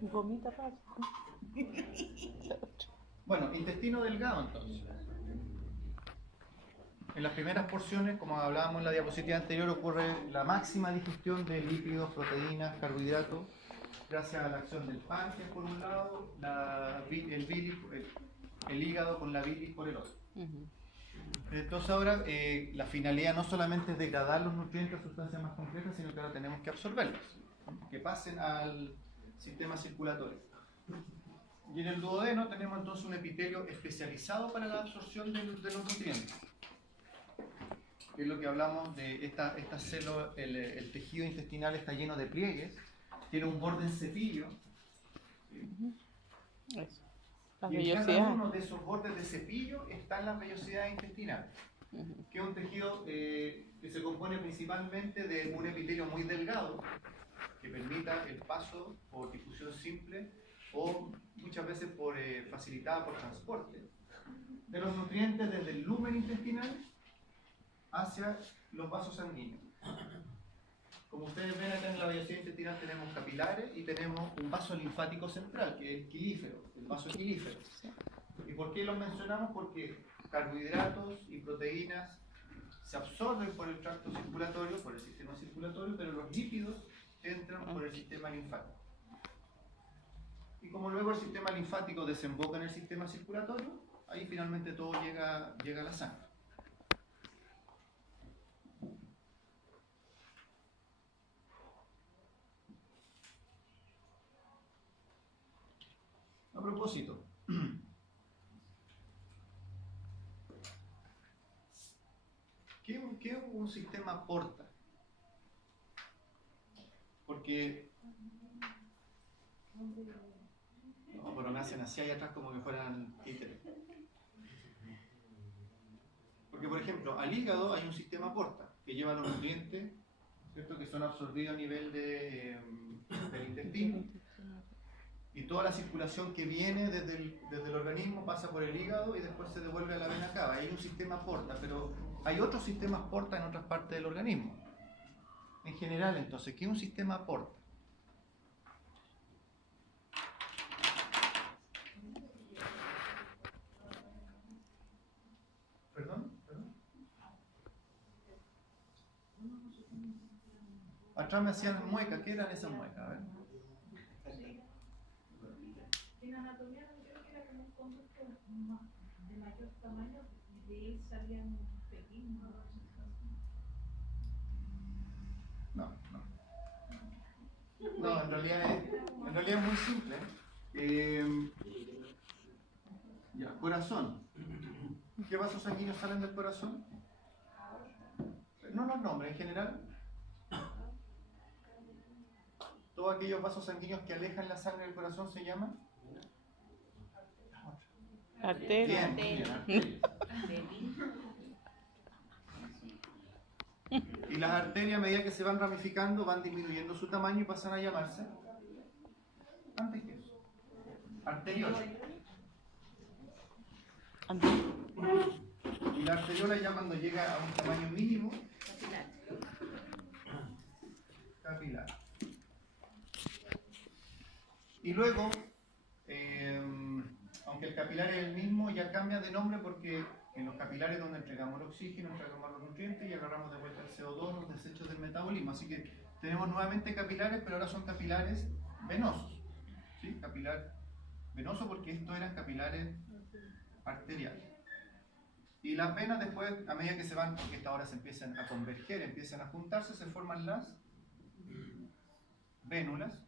Gomita pasa. Bueno, intestino delgado entonces. En las primeras porciones, como hablábamos en la diapositiva anterior, ocurre la máxima digestión de lípidos, proteínas, carbohidratos, gracias a la acción del páncreas por un lado, el hígado con la bilis por el otro. Entonces ahora la finalidad no solamente es degradar los nutrientes a sustancias más complejas, sino que ahora tenemos que absorberlos, que pasen al sistema circulatorio. Y en el duodeno tenemos entonces un epitelio especializado para la absorción de los nutrientes. Que es lo que hablamos de esta célula, el tejido intestinal está lleno de pliegues, tiene un borde en cepillo. Eso. Y en cada uno de esos bordes de cepillo están las vellosidades intestinales, que es un tejido que se compone principalmente de un epitelio muy delgado, que permita el paso por difusión simple o muchas veces facilitada por transporte de los nutrientes desde el lumen intestinal hacia los vasos sanguíneos. Como ustedes ven acá en la vellosidad intestinal tenemos capilares y tenemos un vaso linfático central, que es el quilífero, el vaso quilífero. ¿Y por qué los mencionamos? Porque carbohidratos y proteínas se absorben por el tracto circulatorio, por el sistema circulatorio, pero los lípidos entran por el sistema linfático. Y como luego el sistema linfático desemboca en el sistema circulatorio, ahí finalmente todo llega a la sangre. A propósito, ¿qué es un sistema porta? Porque... No, pero me hacen así ahí atrás como que fueran títeres. Porque, por ejemplo, al hígado hay un sistema porta que lleva los nutrientes, ¿cierto?, que son absorbidos a nivel del intestino. Y toda la circulación que viene desde el organismo pasa por el hígado y después se devuelve a la vena cava. Hay un sistema porta, pero hay otros sistemas porta en otras partes del organismo. En general, entonces, ¿qué es un sistema porta? ¿Perdón? Atrás me hacían muecas. ¿Qué eran esas muecas? A ver. En anatomía creo que era como un conducto de mayor tamaño y de ahí salían pequeños. No, en realidad es muy simple. Ya, corazón. ¿Qué vasos sanguíneos salen del corazón? No los nombres, en general. Todos aquellos vasos sanguíneos que alejan la sangre del corazón se llaman Arteria. arterias. Y las arterias, a medida que se van ramificando, van disminuyendo su tamaño y pasan a llamarse, antes que eso, arteriolas. Y la arteriola ya cuando llega a un tamaño mínimo, capilar. Y luego, aunque el capilar es el mismo, ya cambia de nombre porque en los capilares donde entregamos el oxígeno, entregamos los nutrientes y agarramos de vuelta el CO2, los desechos del metabolismo. Así que tenemos nuevamente capilares, pero ahora son capilares venosos. ¿Sí? Capilar venoso porque estos eran capilares arteriales. Y las venas después, a medida que se van, porque estas ahora se empiezan a converger, empiezan a juntarse, se forman las vénulas,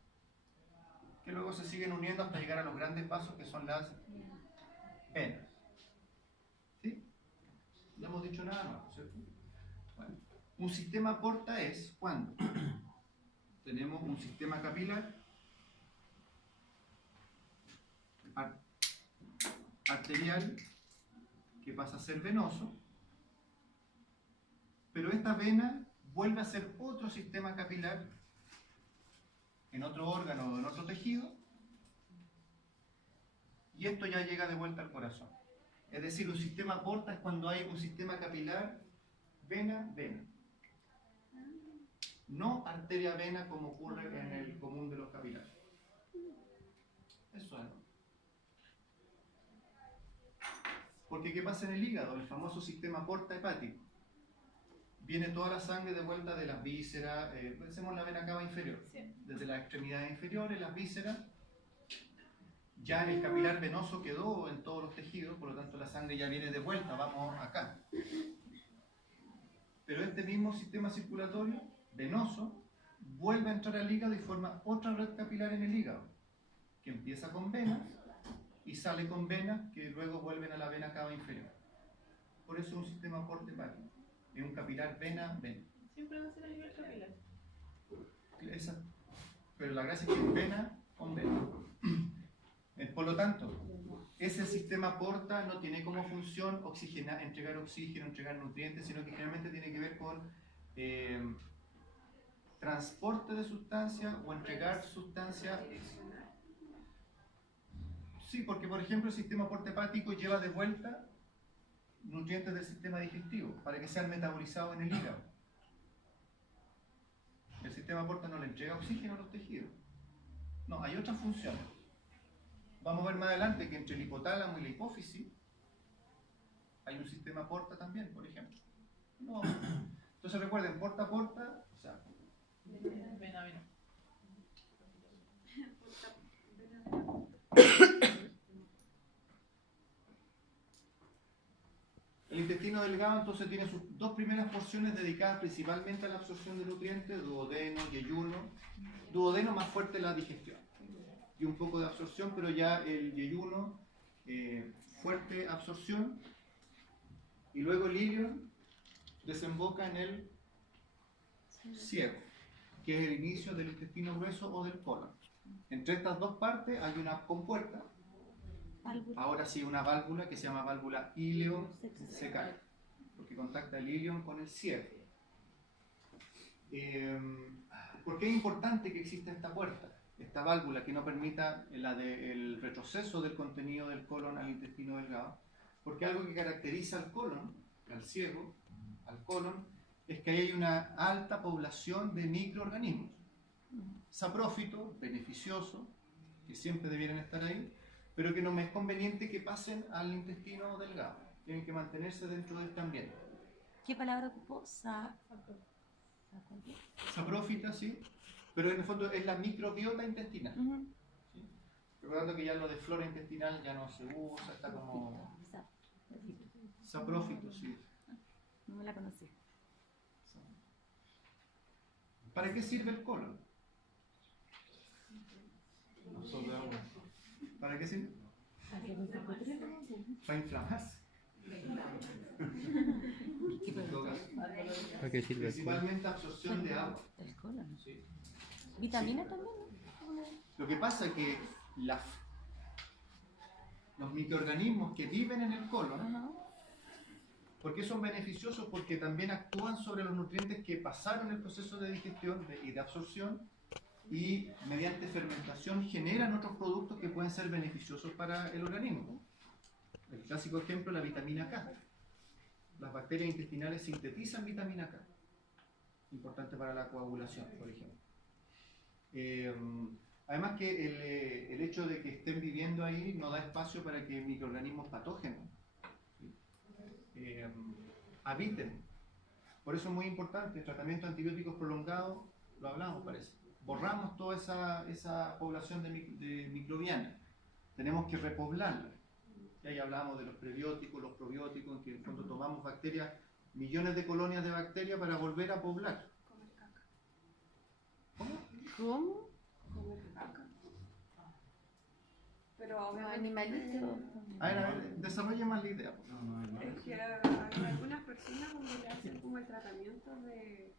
que luego se siguen uniendo hasta llegar a los grandes vasos que son las venas. ¿Sí? No hemos dicho nada nuevo, ¿cierto? Bueno, un sistema porta es cuando tenemos un sistema capilar arterial que pasa a ser venoso, pero esta vena vuelve a ser otro sistema capilar en otro órgano o en otro tejido, y esto ya llega de vuelta al corazón. Es decir, un sistema porta es cuando hay un sistema capilar vena-vena. no arteria-vena como ocurre en el común de los capilares. Eso es, ¿no? Porque ¿qué pasa en el hígado? El famoso sistema porta hepático. Viene toda la sangre de vuelta de las vísceras, pensemos la vena cava inferior, desde las extremidades inferiores, las vísceras. Ya el capilar venoso quedó en todos los tejidos, por lo tanto la sangre ya viene de vuelta, vamos acá. Pero este mismo sistema circulatorio venoso vuelve a entrar al hígado y forma otra red capilar en el hígado, que empieza con venas y sale con venas que luego vuelven a la vena cava inferior. Por eso es un sistema porta hepático. Es un capilar vena-vena. Siempre va a ser a nivel capilar. Exacto. Pero la gracia es que es vena con vena. Por lo tanto, ese sistema porta no tiene como función entregar oxígeno, entregar nutrientes, sino que generalmente tiene que ver con transporte de sustancias o entregar sustancias. Sí, porque por ejemplo el sistema porta hepático lleva de vuelta nutrientes del sistema digestivo para que sean metabolizados en el hígado. El sistema porta no le entrega oxígeno a los tejidos. No, hay otras funciones. Vamos a ver más adelante que entre el hipotálamo y la hipófisis hay un sistema porta también, por ejemplo. No. Entonces recuerden, porta, o sea, Vena. el intestino delgado entonces tiene sus dos primeras porciones dedicadas principalmente a la absorción de nutrientes, duodeno, yeyuno. Duodeno más fuerte la digestión y un poco de absorción, pero ya el yeyuno, fuerte absorción, y luego el ilion desemboca en el ciego, que es el inicio del intestino grueso o del colon. Entre estas dos partes hay una compuerta. Ahora sí, una válvula que se llama válvula ileo-cecal, porque contacta el ilion con el ciego. ¿Por qué es importante que exista esta puerta, esta válvula que no permita el retroceso del contenido del colon al intestino delgado? Porque algo que caracteriza al colon, al ciego, al colon, es que ahí hay una alta población de microorganismos. Saprófitos, beneficiosos, que siempre debieran estar ahí, pero que no me es conveniente que pasen al intestino delgado. Tienen que mantenerse dentro de este ambiente. ¿Qué palabra ocupó? Saprófita, sí, pero en el fondo es la microbiota intestinal. ¿Sí? Recordando que ya lo de flora intestinal ya no se usa, está como... Saprófito, sí. No me la conocí. ¿Para qué sirve el colon? ¿Para qué sirve? Para inflamarse. ¿Para qué sirve? Principalmente absorción de agua. El colon. Sí. Vitamina también, ¿no? Lo que pasa es que los microorganismos que viven en el colon, Ajá. ¿por qué son beneficiosos? Porque también actúan sobre los nutrientes que pasaron el proceso de digestión y de absorción, y mediante fermentación generan otros productos que pueden ser beneficiosos para el organismo. El clásico ejemplo es la vitamina K. Las bacterias intestinales sintetizan vitamina K, importante para la coagulación, por ejemplo. Además que el hecho de que estén viviendo ahí no da espacio para que microorganismos patógenos habiten. Por eso es muy importante el tratamiento de antibióticos prolongado, lo hablamos parece. Borramos toda esa población de microbiana. Tenemos que repoblarla. Y ahí hablamos de los prebióticos, los probióticos, en que en el fondo tomamos bacterias, millones de colonias de bacterias para volver a poblar. Comer caca. ¿Cómo? ¿Cómo? Comer caca. Pero Los obviamente animalitos. A ver, desarrolle más la idea. Por favor. es que hay algunas personas donde le hacen como el tratamiento de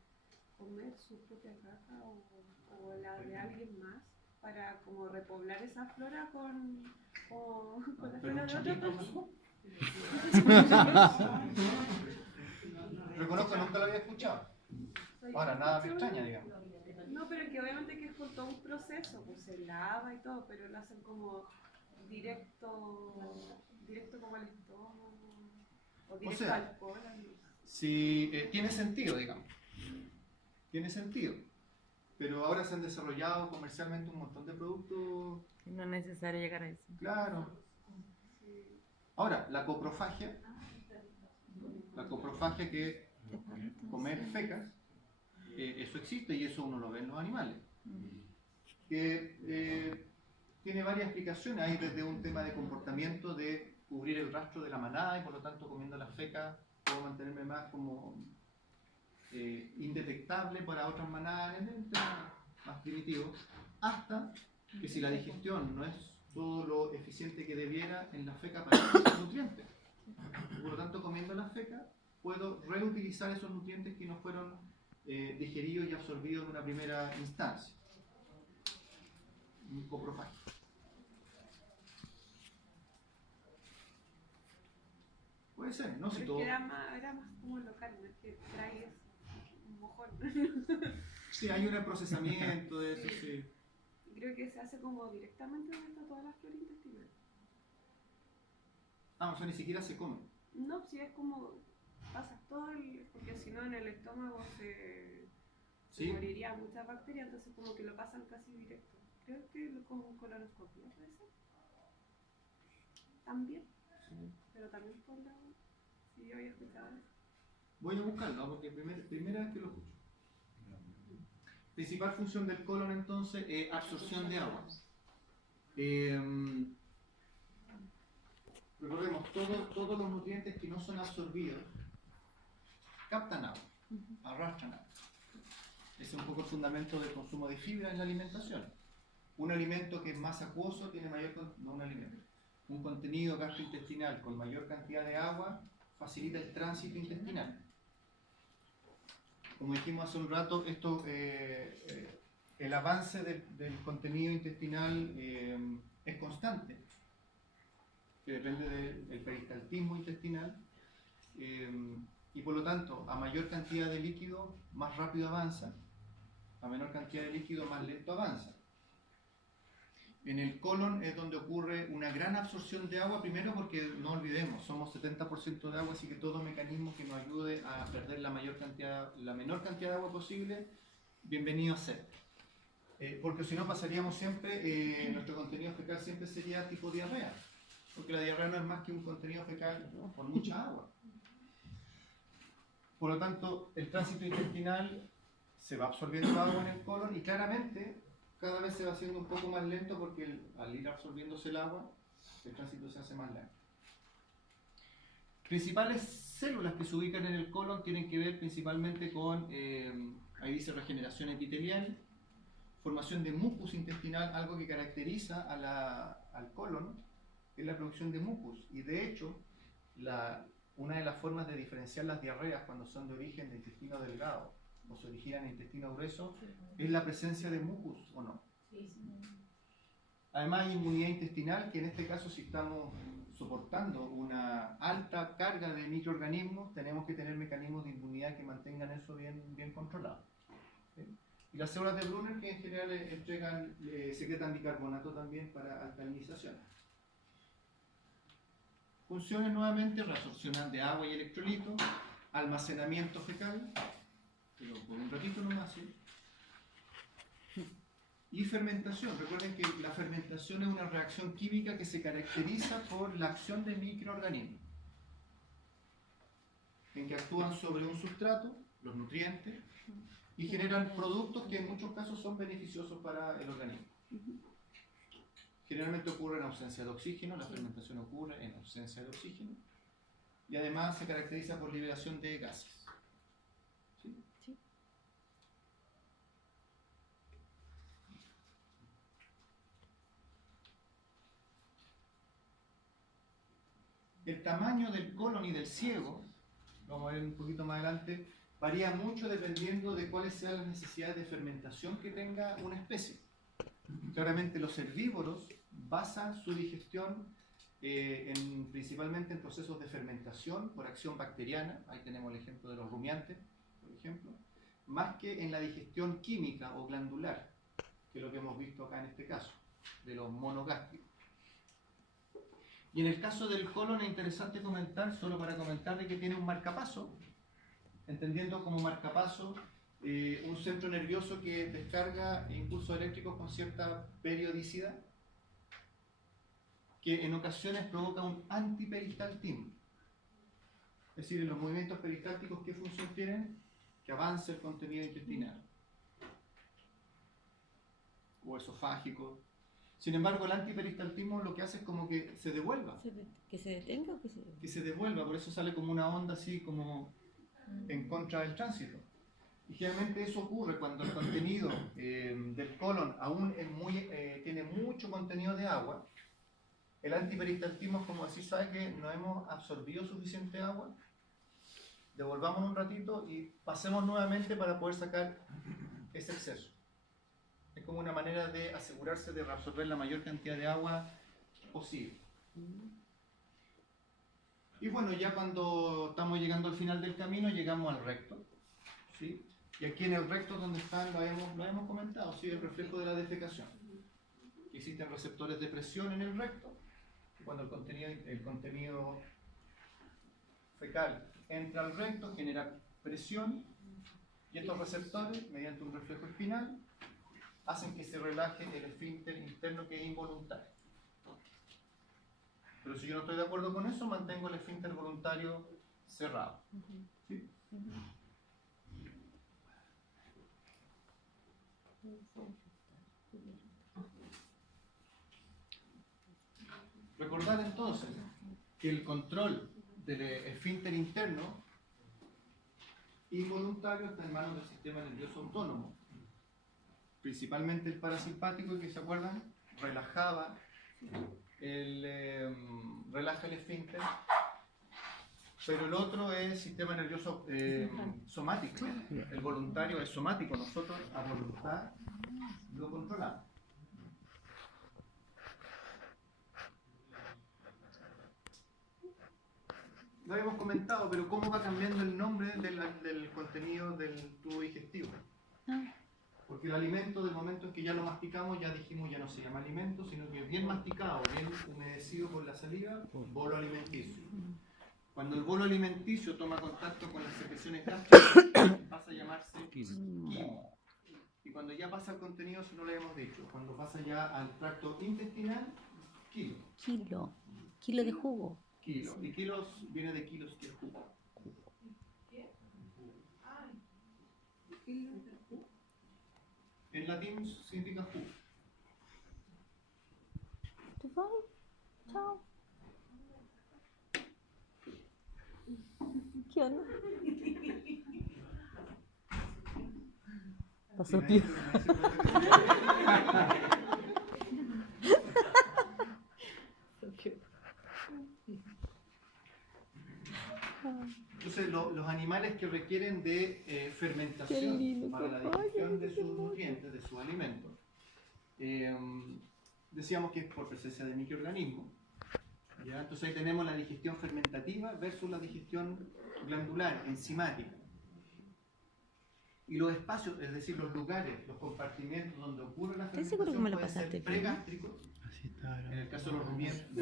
comer su propia caca o la de alguien más para como repoblar esa flora con la Pero flora un de otra changuito, persona. Reconozco, nunca lo había escuchado. Ahora, nada me extraña, digamos. No, pero es que obviamente que es con todo un proceso, pues se lava y todo, pero lo hacen como directo como al estómago, o directo sea, al colon. Si tiene sentido, digamos. tiene sentido. Pero ahora se han desarrollado comercialmente un montón de productos. No es necesario llegar a eso. Claro. Ahora, la coprofagia que es comer fecas, eso existe y eso uno lo ve en los animales. Que tiene varias explicaciones. Hay desde un tema de comportamiento, de cubrir el rastro de la manada y por lo tanto comiendo las fecas puedo mantenerme más como indetectable para otras manadas, en un tema más primitivo, hasta que si la digestión no es todo lo eficiente que debiera en la feca para esos nutrientes. Por lo tanto, comiendo la feca puedo reutilizar esos nutrientes que no fueron digeridos y absorbidos en una primera instancia. Coprofagia. Puede ser, ¿no? Si Pero todo... es que era más como local, no es que traes un mojón. Sí, hay un procesamiento de eso, sí. Creo que se hace como directamente donde está toda la flora intestinal. Ah, o sea, ni siquiera se come. No, si es como pasas todo el... porque si no en el estómago se Sí. moriría muchas bacterias, entonces como que lo pasan casi directo. Creo que con colonoscopia puede ser. También, Sí. pero también por la... Sí, yo había escuchado eso. Voy a buscarlo, ¿no? Porque primera vez que lo escucho. Principal función del colon entonces es absorción de agua. Recordemos, todos los nutrientes que no son absorbidos captan agua, arrastran agua. Ese es un poco el fundamento del consumo de fibra en la alimentación. Un alimento que es más acuoso tiene un contenido gastrointestinal con mayor cantidad de agua facilita el tránsito intestinal. Como dijimos hace un rato, el avance del contenido intestinal es constante, que depende del peristaltismo intestinal, y por lo tanto, a mayor cantidad de líquido, más rápido avanza, a menor cantidad de líquido, más lento avanza. En el colon es donde ocurre una gran absorción de agua, primero porque no olvidemos, somos 70% de agua, así que todo mecanismo que nos ayude a perder la menor cantidad de agua posible, bienvenido a ser. Porque si no pasaríamos siempre, nuestro contenido fecal siempre sería tipo diarrea, porque la diarrea no es más que un contenido fecal con mucha agua. Por lo tanto, el tránsito intestinal se va absorbiendo agua en el colon y claramente cada vez se va haciendo un poco más lento porque al ir absorbiéndose el agua, el tránsito se hace más lento. Principales células que se ubican en el colon tienen que ver principalmente con, ahí dice regeneración epitelial, formación de mucus intestinal, algo que caracteriza al colon, es la producción de mucus. Y de hecho, una de las formas de diferenciar las diarreas cuando son de origen de intestino delgado o se originan en intestino grueso, es la presencia de mucus, ¿o no? Sí, sí. Además hay inmunidad intestinal, que en este caso si estamos soportando una alta carga de microorganismos, tenemos que tener mecanismos de inmunidad que mantengan eso bien controlado. ¿Sí? Y las células de Brunner, que en general secretan bicarbonato también para alcalinización. Funciones nuevamente, reabsorción de agua y electrolitos, almacenamiento fecal, pero por un ratito nomás, ¿sí? Y fermentación. Recuerden que la fermentación es una reacción química que se caracteriza por la acción de microorganismos, en que actúan sobre un sustrato, los nutrientes, y generan productos que en muchos casos son beneficiosos para el organismo. Generalmente ocurre en ausencia de oxígeno, la fermentación ocurre en ausencia de oxígeno, y además se caracteriza por liberación de gases. ¿Sí? Sí. El tamaño del colon y del ciego, lo vamos a ver un poquito más adelante, varía mucho dependiendo de cuáles sean las necesidades de fermentación que tenga una especie. Claramente los herbívoros basan su digestión principalmente en procesos de fermentación por acción bacteriana, ahí tenemos el ejemplo de los rumiantes, por ejemplo, más que en la digestión química o glandular, que es lo que hemos visto acá en este caso, de los monogástricos. Y en el caso del colon es interesante comentar, solo para comentar, de que tiene un marcapaso, entendiendo como marcapaso un centro nervioso que descarga impulsos eléctricos con cierta periodicidad, que en ocasiones provoca un antiperistaltismo. Es decir, en los movimientos peristálticos, ¿qué función tienen? Que avance el contenido intestinal o esofágico. Sin embargo, el antiperistaltismo lo que hace es como que se devuelva. ¿Que se detenga o Que se devuelva, por eso sale como una onda así como en contra del tránsito. Y generalmente eso ocurre cuando el contenido del colon aún tiene mucho contenido de agua. El antiperistaltismo es como decir, ¿sabe que no hemos absorbido suficiente agua? Devolvámonos un ratito y pasemos nuevamente para poder sacar ese exceso. Es como una manera de asegurarse de reabsorber la mayor cantidad de agua posible. Y bueno, ya cuando estamos llegando al final del camino, llegamos al recto, ¿sí? Y aquí en el recto donde están, lo hemos comentado, ¿sí? El reflejo de la defecación. Existen receptores de presión en el recto. Cuando el contenido fecal entra al recto, genera presión, y estos receptores, mediante un reflejo espinal, hacen que se relaje el esfínter interno, que es involuntario. Pero si yo no estoy de acuerdo con eso, mantengo el esfínter voluntario cerrado. ¿Sí? Recordar entonces que el control del esfínter interno involuntario está en manos del sistema nervioso autónomo, principalmente el parasimpático, que se acuerdan, relaja el esfínter, pero el otro es el sistema nervioso somático. El voluntario es somático, nosotros a voluntad lo controlamos. Lo habíamos comentado, pero ¿cómo va cambiando el nombre del contenido del tubo digestivo? Porque el alimento, del momento en que ya lo masticamos, ya dijimos, ya no se llama alimento, sino que bien masticado, bien humedecido por la saliva, bolo alimenticio. Cuando el bolo alimenticio toma contacto con las secreciones gástricas, pasa a llamarse quimo. Y cuando ya pasa al contenido, eso no lo habíamos dicho, cuando pasa ya al tracto intestinal, kilo. Kilo de jugo. Kilo. Y kilos viene de kilos, que es jugo. En latín significa jugo. Chao. ¿Qué onda? Pasó tío. Entonces, los animales que requieren de fermentación para la digestión de sus nutrientes, de sus alimentos, decíamos que es por presencia de microorganismos. ¿Ya? Entonces ahí tenemos la digestión fermentativa versus la digestión glandular, enzimática. Y los espacios, es decir, los lugares, los compartimentos donde ocurre la fermentación pueden ser pregástricos, en el caso de los rumiantes,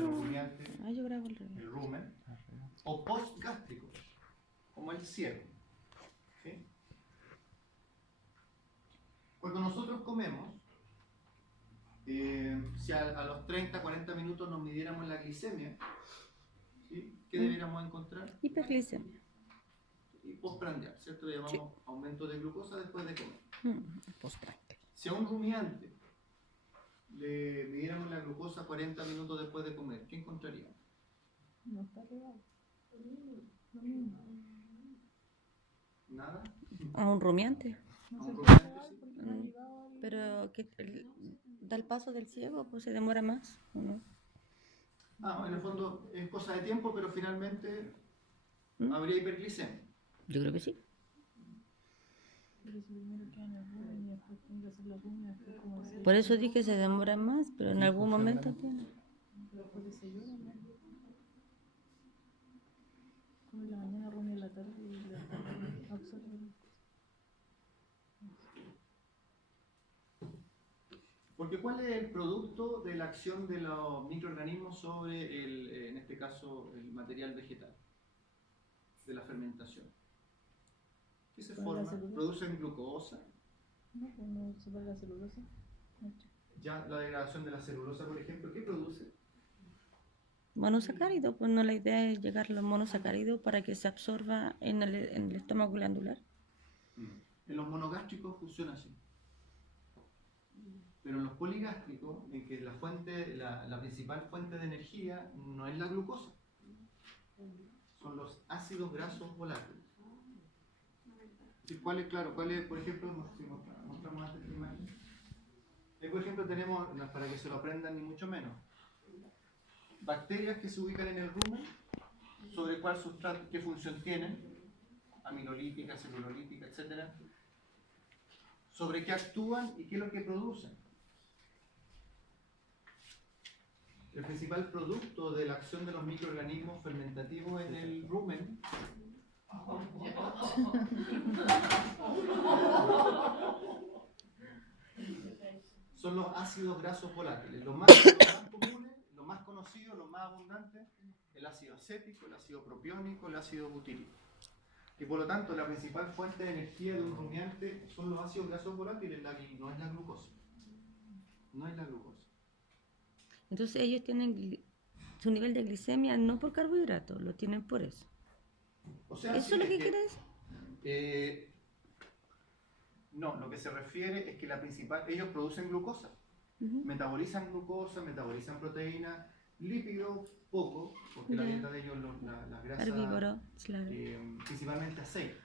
Yo grabo el revés. el rumen, o postgástricos, como el ciego. ¿Sí? Cuando nosotros comemos, si a los 30-40 minutos nos midiéramos la glicemia, ¿sí? ¿Qué deberíamos encontrar? Hiperglicemia. Y postprandial, ¿cierto? Le llamamos aumento de glucosa después de comer. Postprandial. Si a un rumiante le midiéramos la glucosa 40 minutos después de comer, ¿qué encontraríamos? No está real. ¿Nada? A un rumiante. A un rumiante sí. Pero que da el paso del ciego, pues se demora más, ¿o no? En el fondo es cosa de tiempo, pero finalmente habría hiperglicemia. Yo creo que sí. Por eso dije que se demora más, pero en algún momento tiene. Como en la mañana, ron en la tarde y la tarde absorbe. Porque ¿cuál es el producto de la acción de los microorganismos sobre en este caso, el material vegetal? De la fermentación. ¿Qué se ¿Con la forma? celulosa? Producen glucosa. No, pues no se ve la celulosa. Mucho. Ya la degradación de la celulosa, por ejemplo, ¿qué produce? Monosacárido, pues no, la idea es llegar a los monosacáridos para que se absorba en el estómago glandular. En los monogástricos funciona así. Pero en los poligástricos, en que la principal fuente de energía no es la glucosa, son los ácidos grasos volátiles. ¿Y cuál es, por ejemplo, si mostramos antes esta imagen? Por ejemplo, tenemos, no es para que se lo aprendan ni mucho menos, bacterias que se ubican en el rumen, sobre cuál sustrato, qué función tienen, amilolítica, celulolítica, etc. Sobre qué actúan y qué es lo que producen. El principal producto de la acción de los microorganismos fermentativos en el rumen son los ácidos grasos volátiles. Los más comunes, los más conocidos, los más abundantes, el ácido acético, el ácido propiónico, el ácido butírico. Y por lo tanto, la principal fuente de energía de un rumiante son los ácidos grasos volátiles, no es la glucosa. No es la glucosa. Entonces ellos tienen su nivel de glicemia no por carbohidratos, lo tienen por eso. O sea, ¿Eso sí, es lo es que quiere decir? No, lo que se refiere es que ellos producen glucosa, metabolizan glucosa, metabolizan proteína, lípidos poco, porque la Ya. dieta de ellos, las grasas, Herbívoro, claro. principalmente aceite.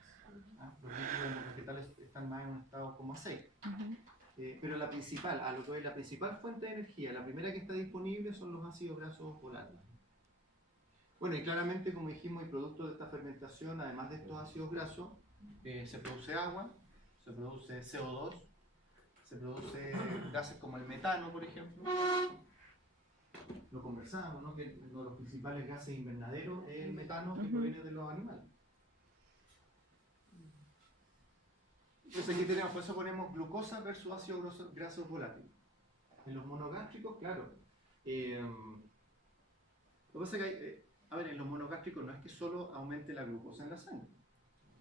Los lípidos en los vegetales están más en un estado como aceite. Pero la principal fuente de energía, la primera que está disponible son los ácidos grasos volátiles. Bueno, y claramente, como dijimos, y producto de esta fermentación, además de estos ácidos grasos, se produce agua, se produce CO2, se produce gases como el metano, por ejemplo. Lo conversábamos, ¿no? Que uno de los principales gases invernaderos es el metano que proviene de los animales. Entonces aquí tenemos, por eso ponemos glucosa versus ácidos grasos volátiles. En los monogástricos, claro. Lo que pasa es que en los monogástricos no es que solo aumente la glucosa en la sangre.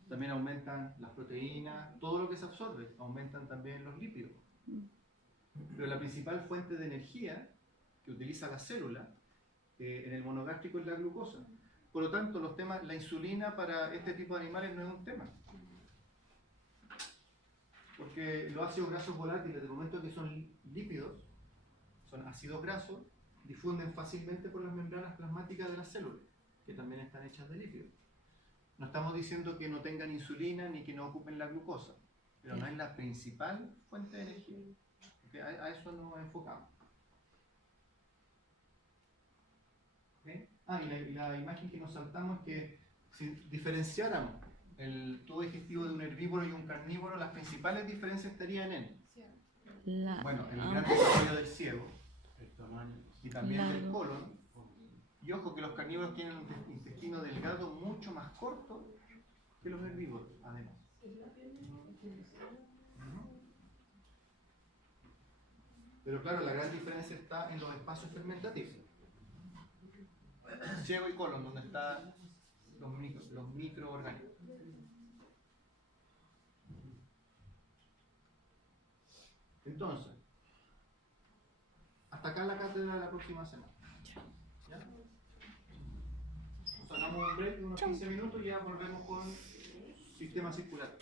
También aumentan las proteínas, todo lo que se absorbe, aumentan también los lípidos. Pero la principal fuente de energía que utiliza la célula en el monogástrico es la glucosa. Por lo tanto, la insulina para este tipo de animales no es un tema. Porque los ácidos grasos volátiles, del momento que son lípidos, son ácidos grasos, difunden fácilmente por las membranas plasmáticas de las células, que también están hechas de lípidos. No estamos diciendo que no tengan insulina ni que no ocupen la glucosa, pero no es la principal fuente de energía. ¿Okay? A eso nos enfocamos. ¿Okay? Y la imagen que nos saltamos es que si diferenciáramos el tubo digestivo de un herbívoro y un carnívoro, las principales diferencias estarían en el gran desarrollo del ciego y también del colon. Y ojo que los carnívoros tienen un intestino delgado mucho más corto que los herbívoros, además. Pero claro, la gran diferencia está en los espacios fermentativos. Ciego y colon, donde están los microorganismos. Entonces, hasta acá la cátedra de la próxima semana. ¿Ya? Nos sacamos un break de unos 15 minutos y ya volvemos con sistema circular.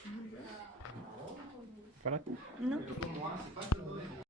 No. Pero ¿cómo hace falta todo eso?